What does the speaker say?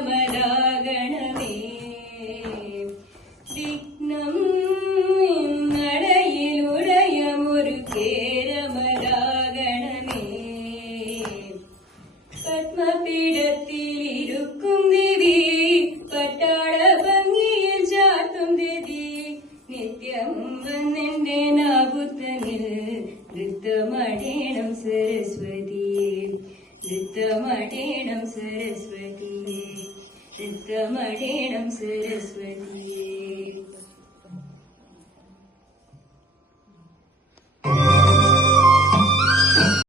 കേരമരാഗണമേ വിഘ്നം നടയിലുടയമൊരു കേരമരാഗണമേ പത്മപീഠത്തിലിരുക്കും ദേവി പട്ടാള ഭംഗിയിൽ ചാത്തും ദേവി നിത്യം വന്നെന്റെ നാപുത്തനിൽ നൃത്തമടേണം സരസ്വതിയെ നൃത്തമടേണം സരസ്വതിയെ നൃത്തമടേണം സരസ്വതിയെ